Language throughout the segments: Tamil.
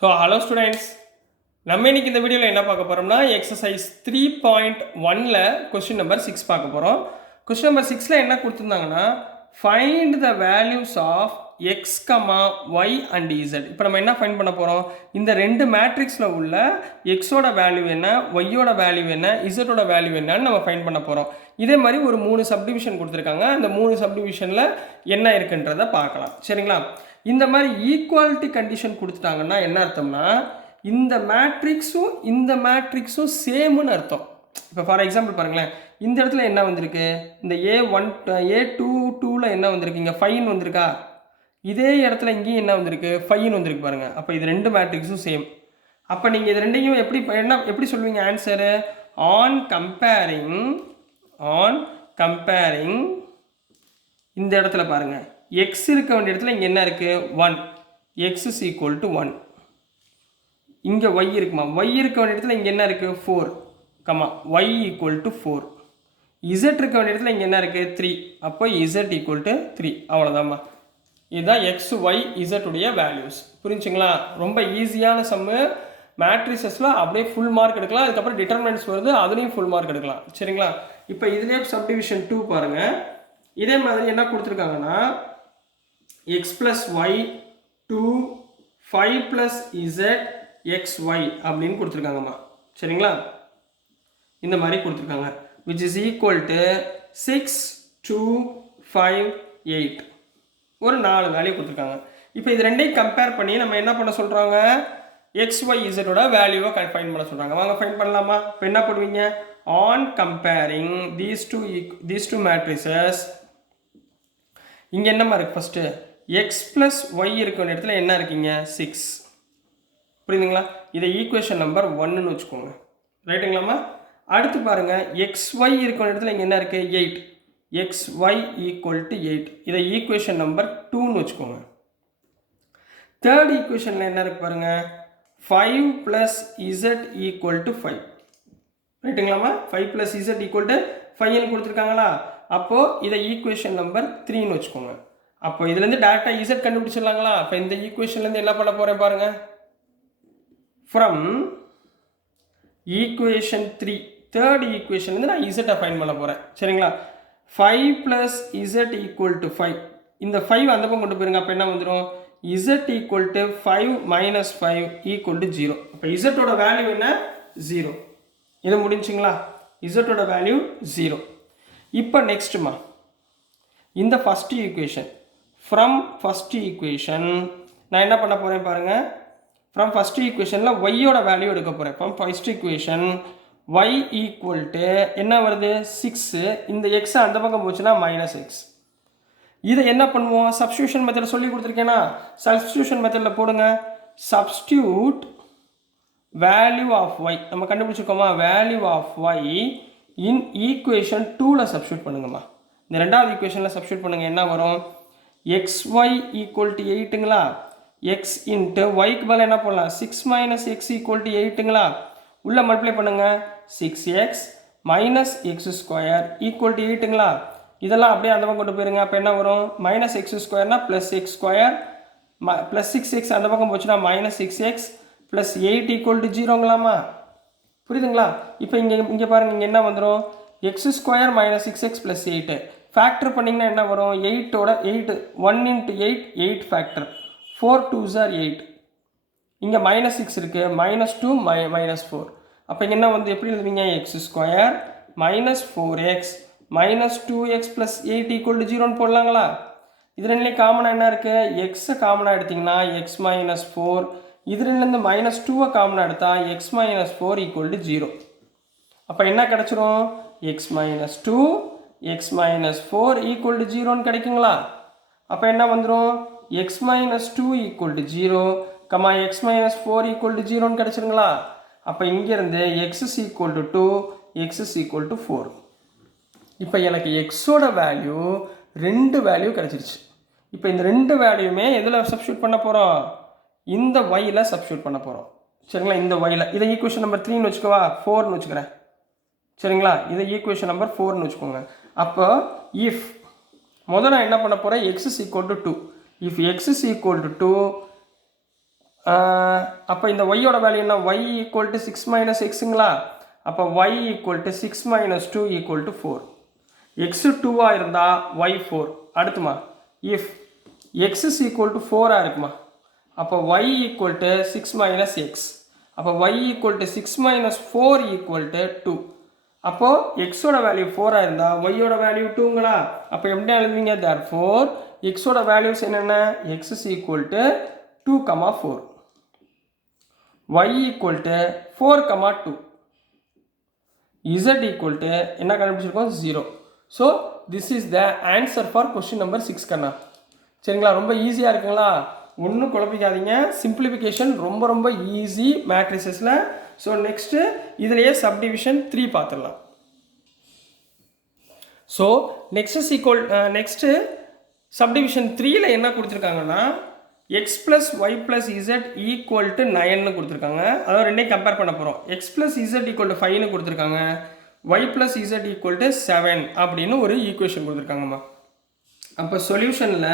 ஸோ ஹலோ ஸ்டூடெண்ட்ஸ், நம்ம இன்னைக்கு இந்த வீடியோவில் என்ன பார்க்க போகிறோம்னா எக்ஸசைஸ் 3.1ல் கொஸ்டின் நம்பர் 6 பார்க்க போகிறோம். கொஸ்டின் நம்பர் 6ல் என்ன கொடுத்துருந்தாங்கன்னா find the values of x comma y and z. இப்போ நம்ம என்ன ஃபைண்ட் பண்ண போகிறோம்? இந்த ரெண்டு மேட்ரிக்ஸில் உள்ள எக்ஸோட வேல்யூ என்ன, ஒய்யோட வேல்யூ என்ன, இசட்டோட வேல்யூ என்னன்னு நம்ம ஃபைண்ட் பண்ண போகிறோம். இதே மாதிரி ஒரு 3 சப்டிவிஷன் கொடுத்துருக்காங்க. அந்த 3 சப்டிவிஷனில் என்ன இருக்குன்றதை பார்க்கலாம். சரிங்களா? இந்த மாதிரி ஈக்குவாலிட்டி கண்டிஷன் கொடுத்துட்டாங்கன்னா என்ன அர்த்தம்னா இந்த மேட்ரிக்ஸும் சேமுன்னு அர்த்தம். இப்போ ஃபார் எக்ஸாம்பிள் பாருங்களேன், இந்த இடத்துல என்ன வந்திருக்கு, இந்த A2 என்ன வந்திருக்கு, இங்கே 5 வந்திருக்கா, இதே இடத்துல இங்கேயும் என்ன வந்திருக்கு, 5 வந்திருக்கு பாருங்கள். அப்போ இது ரெண்டு மேட்ரிக்ஸும் சேம். அப்போ நீங்கள் இது ரெண்டையும் எப்படி சொல்லுவீங்க ஆன்சரு? ஆன் கம்பேரிங் இந்த இடத்துல பாருங்கள், எக்ஸ் இருக்க வேண்டிய இடத்துல இங்கே என்ன இருக்குது, 1, எக்ஸ் இஸ் ஈக்குவல் டு 1. இங்கே ஒய் இருக்குமா, ஒய் இருக்க வேண்டிய இடத்துல இங்கே என்ன இருக்குது, 4, ஒய் ஈக்குவல் டு 4. இசட் இருக்க வேண்டிய இடத்துல இங்கே என்ன இருக்குது, 3. அப்போ இசட் ஈக்குவல் டு 3. அவ்வளோதாம்மா. இதுதான் எக்ஸ் ஒய் இசட்டுடைய வேல்யூஸ். புரிஞ்சுங்களா? ரொம்ப ஈஸியான சம்மு. மேட்ரிசஸில் அப்படியே ஃபுல் மார்க் எடுக்கலாம். அதுக்கப்புறம் டிட்டர்மினன்ட்ஸ் வருது, அதுலேயும் ஃபுல் மார்க் எடுக்கலாம். சரிங்களா? இப்போ இதுலேயே சப்டிவிஷன் 2 பாருங்கள். இதே மாதிரி என்ன கொடுத்துருக்காங்கன்னா x plus y 2 5 plus z xy அப்படின்னு கொடுத்துருக்காங்கம்மா. சரிங்களா? இந்த மாதிரி கொடுத்துருக்காங்க, which is equal to 6 2 5 8. ஒரு 4 வேல்யூ கொடுத்துருக்காங்க. இப்போ இது ரெண்டையும் கம்பேர் பண்ணி நம்ம என்ன பண்ண சொல்கிறாங்க, xy zோட வேல்யூவை ஃபைண்ட் பண்ண சொல்கிறாங்க. வாங்க ஃபைண்ட் பண்ணலாமா? இப்போ என்ன பண்ணுவீங்க, on comparing these two matrices. இங்கே என்னம்மா இருக்குது, ஃபஸ்ட்டு எக்ஸ் ப்ளஸ் ஒய் இருக்க வேண்டிய இடத்துல என்ன இருக்கீங்க, 6. புரியுதுங்களா? இதை ஈக்குவேஷன் நம்பர் 1ன்னு வச்சுக்கோங்க. ரைட்டுங்களாம்மா? அடுத்து பாருங்கள், எக்ஸ் ஒய் இருக்க வேண்டிய இடத்துல இங்கே என்ன இருக்குது, 8. X y equal to 8. இதை ஈக்குவேஷன் நம்பர் 2ன்னு வச்சுக்கோங்க. தேர்ட் ஈக்குவேஷனில் என்ன இருக்குது பாருங்கள், 5 ப்ளஸ் இசட் ஈக்குவல் டு 5. ரைட்டுங்களாம்மா? 5 ப்ளஸ் இசட் ஈக்குவல் டு 5ன்னு கொடுத்துருக்காங்களா? அப்போது இதை ஈக்குவேஷன் நம்பர் 3ன்னு வச்சுக்கோங்க. அப்போ இதுலேருந்து டேரெக்டாக இசட் கண்டுபிடிச்சிடலாங்களா? இப்போ இந்த ஈக்குவேஷன்லேருந்து என்ன பண்ண போகிறேன் பாருங்கள், ஃப்ரம் ஈக்குவேஷன் 3 தேர்ட் ஈக்குவேஷன்லேருந்து நான் இசட்டை ஃபைண்ட் பண்ண போகிறேன். சரிங்களா? 5 ப்ளஸ் இசட் ஈக்குவல் டு 5. இந்த 5 அந்த பக்கம் கொண்டு போயிருங்க. அப்போ என்ன வந்துடும், Z equal to 5 minus 5 equal to 0. அப்போ இசட்டோட வேல்யூ என்ன, 0. இது முடிஞ்சுங்களா? இசட்டோட வேல்யூ 0. இப்போ நெக்ஸ்ட்டுமா, இந்த first equation, from first equation நான் என்ன பண்ண போகிறேன் பாருங்கள், ஃப்ரம் ஃபஸ்ட் ஈக்குவேஷனில் ஒய்யோட வேல்யூ எடுக்க போகிறேன். From first equation y equal to என்ன வருது, 6. இந்த எக்ஸை அந்த பக்கம் போச்சுன்னா மைனஸ் எக்ஸ். இதை என்ன பண்ணுவோம், சப்ஸ்டியூஷன் மெத்தட் சொல்லி கொடுத்துருக்கேன்னா, சப்ஸ்டியூஷன் மெத்தடில் போடுங்க. சப்ஸ்டியூட் வேல்யூ ஆஃப் ஒய் நம்ம கண்டுபிடிச்சிருக்கோமா, value of y in equation 2ல் சப்ஸ்டியூட் பண்ணுங்கம்மா. இந்த ரெண்டாவது ஈக்குவேஷனில் சப்ஸ்டியூட் பண்ணுங்கள். என்ன வரும், எக்ஸ் ஒய் ஈக்குவல் டு 8ங்களா, எக்ஸ் இன்ட்டு ஒய்க்கு பதில் என்ன பண்ணலாம், 6 மைனஸ் எக்ஸ் ஈக்குவல் டு 8ங்களா, உள்ளே மல்டிப்ளை பண்ணுங்கள். 6x minus x square equal to 8ங்களா, இதெல்லாம் அப்படியே அந்த பக்கம் கொண்டு போயிருங்க. அப்போ என்ன வரும், மைனஸ் எக்ஸ் ஸ்கொயர்னா plus x square, plus 6x அந்த பக்கம் போச்சுன்னா minus 6x plus 8 equal to 0ங்களாமா. புரியுதுங்களா? இப்போ இங்கே பாருங்கள், இங்கே என்ன வந்துடும், X square minus 6x plus 8 factor பண்ணிங்கன்னா என்ன வரும், 8ஓட 8 1 இன்ட்டு 8 8 ஃபேக்டர் 4 2s are 8. இங்கே மைனஸ் 6 இருக்குது, -2 -4. அப்போ இங்கே என்ன வந்து எப்படி எழுதுவீங்க, x square minus 4x minus 2x plus 8 equal to 0ன்னு போடலாங்களா? இது ரெண்டுலேயும் காமனாக என்ன இருக்குது, எக்ஸை காமனாக எடுத்திங்கன்னா எக்ஸ் மைனஸ் 4, இதுலேருந்து மைனஸ் 2வை காமனாக எடுத்தால் எக்ஸ் மைனஸ் 4 ஈக்குவல் டு 0. அப்போ என்ன கிடச்சிரும், x minus 2 x minus 4 equal to 0ன்னு கிடைக்குங்களா? அப்போ என்ன வந்துடும், x minus 2 equal to 0 x minus 4 equal to 0ன்னு கிடச்சிருங்களா? அப்போ இங்கேருந்து x is equal to 2 x is equal to 4. இப்போ எனக்கு எக்ஸோட வேல்யூ 2 வேல்யூ கிடச்சிருச்சு. இப்போ இந்த 2 வேல்யூமே எதில் சப்ஸ்டியூட் பண்ண போகிறோம், இந்த ஒயில் சப்ஸ்டியூட் பண்ண போகிறோம். சரிங்களா? இந்த ஒயில் இதை ஈக்குவேஷன் நம்பர் 3ன்னு வச்சுக்கவா, 4ன்னு வச்சுக்கிறேன். சரிங்களா? இதை ஈக்குவேஷன் நம்பர் 4ன்னு வச்சுக்கோங்க. அப்போ இஃப் முதல்ல நான் என்ன பண்ண போகிறேன், x is equal to 2. If x is equal to 2 அப்போ இந்த ஒய்யோட வேல்யூ என்ன y ஈக்குவல் டு 6 மைனஸ் எக்ஸுங்களா அப்போ y equal to 6 minus 2 equal to 4 x 2ஆக இருந்தால் y 4 அடுத்துமா if x is equal to 4ஆக இருக்குமா அப்போ y equal to 6 minus x அப்போ y equal to 6 minus 4 equal to 2 அப்போது எக்ஸோட வேல்யூ 4ஆக இருந்தால் ஒய்யோட வேல்யூ 2ங்களா அப்போ எப்படி எழுதுவீங்க therefore எக்ஸோட வேல்யூஸ் என்னென்ன X is equal to 2, 4 y equal to 4, 2 z equal to என்ன கண்டுபிடிச்சிருக்கோம் 0 so this is the answer for question number 6 கண்ணா சரிங்களா ரொம்ப ஈஸியாக இருக்குங்களா ஒன்றும் குழப்பிக்காதீங்க சிம்பிளிஃபிகேஷன் ரொம்ப ரொம்ப ஈஸி மேட்ரிசஸில் ஸோ நெக்ஸ்ட்டு இதுலேயே சப்டிவிஷன் 3 பார்த்துடலாம் ஸோ நெக்ஸ்ட்டு சப்டிவிஷன் 3ல் என்ன கொடுத்துருக்காங்கன்னா x plus y plus z equal to 9 கொடுத்துருக்காங்க அதாவது ரெண்டையும் கம்பேர் பண்ண போகிறோம் x plus z equal to 5 கொடுத்துருக்காங்க y plus z equal to 7 அப்படின்னு ஒரு ஈக்குவேஷன் கொடுத்துருக்காங்கம்மா அப்போ சொல்யூஷனில்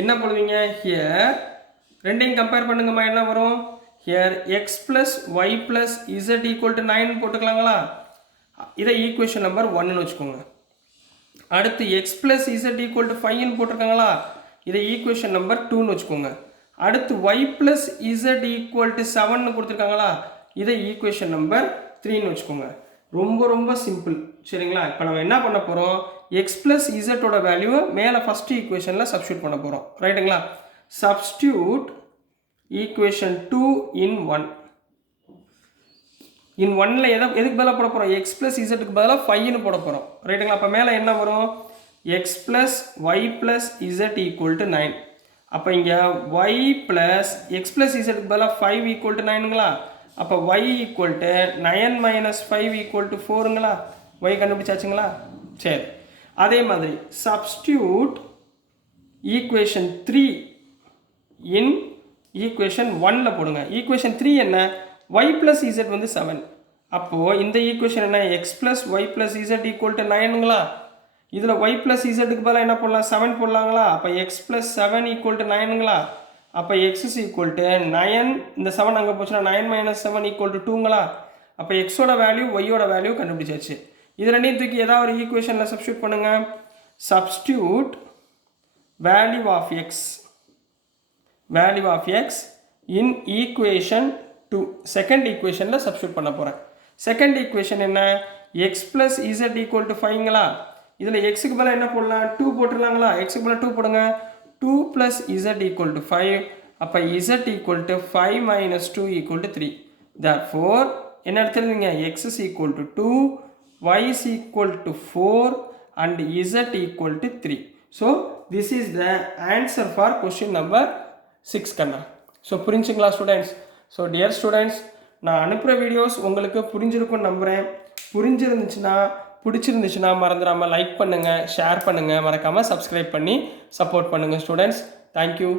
என்ன பண்ணுவீங்க ஹியர் ரெண்டையும் கம்பேர் பண்ணுங்கம்மா என்ன வரும் here x plus y plus z equal to 9 போட்டுக்கலாங்களா இதை ஈக்குவேஷன் நம்பர் 1ன்னு வச்சுக்கோங்க அடுத்து x plus z equal to 5ன்னு போட்டிருக்காங்களா இதை ஈக்குவேஷன் நம்பர் 2ன்னு வச்சுக்கோங்க அடுத்து y plus z equal to 7ன்னு கொடுத்துருக்காங்களா இதை ஈக்குவேஷன் நம்பர் 3ன்னு வச்சுக்கோங்க ரொம்ப ரொம்ப சிம்பிள் சரிங்களா இப்போ நம்ம என்ன பண்ண போகிறோம் x plus z ஓட வேல்யூவை மேலே ஃபஸ்ட் ஈக்குவேஷனில் சப்ஸ்டியூட் பண்ண போகிறோம் ரைட்டுங்களா சப்ஸ்டியூட் ஈக்குவேஷன் 2 இன் 1 இன் 1ல் எதுக்கு பதிலாக போட போகிறோம் x plus zக்கு பதிலாக 5ன்னு போட போகிறோம் ரைட்டுங்களா அப்போ மேலே என்ன வரும் x plus y plus z equal to 9 அப்போ இங்கே y plus x plus z பதிலாக 5 equal to 9ங்களா அப்போ y equal to 9 minus 5 equal to 4ங்களா y கண்டுபிடிச்சாச்சுங்களா சரி அதே மாதிரி substitute equation 3 in equation 1ல போடுங்க equation 3 என்ன y plus z வந்து 7 அப்போது இந்த ஈக்குவேஷன் என்ன x plus y plus z equal to 9ங்களா இதில் y plus zக்கு பதிலாக என்ன போடலாம் 7 போடலாங்களா அப்போ x plus 7 equal to 9ங்களா அப்போ x is equal to 9 இந்த 7 அங்கே போச்சுன்னா 9 minus 7 equal to 2ங்களா அப்போ xோட வேல்யூ yயோட வேல்யூ கண்டுபிடிச்சாச்சு இது ரெண்டையும் தூக்கி ஏதாவது ஒரு ஈக்குவேஷனில் சப்ஸ்டியூட் பண்ணுங்க substitute value of x in equation 2 second ஈக்குவேஷனில் சப்ஸ்டியூட் பண்ண போகிறேன் செகண்ட் ஈக்குவேஷன் என்ன x plus z equal to 5ங்களா இதில் எக்ஸுக்கு பதிலாக என்ன போடலாம் 2 போட்டுடலாங்களா எக்ஸுக்கு பதிலாக 2 போடுங்க 2 plus z equal to 5 அப்போ z equal to 5 minus 2 equal to 3 therefore என்ன எடுத்துருந்தீங்க x is equal to 2 y is equal to 4 and z equal to 3 so this is the answer for question number 6 கண்ணா ஸோ புரிஞ்சுங்களா ஸ்டூடெண்ட்ஸ் ஸோ டியர் ஸ்டூடெண்ட்ஸ் நான் அனுப்புகிற வீடியோஸ் உங்களுக்கு புரிஞ்சிருக்கும்னு நம்புகிறேன் பிடிச்சிருந்துச்சுன்னா மறந்துடாமல் லைக் பண்ணுங்கள் ஷேர் பண்ணுங்கள் மறக்காமல் சப்ஸ்கிரைப் பண்ணி சப்போர்ட் பண்ணுங்கள் ஸ்டூடெண்ட்ஸ் தேங்க்யூ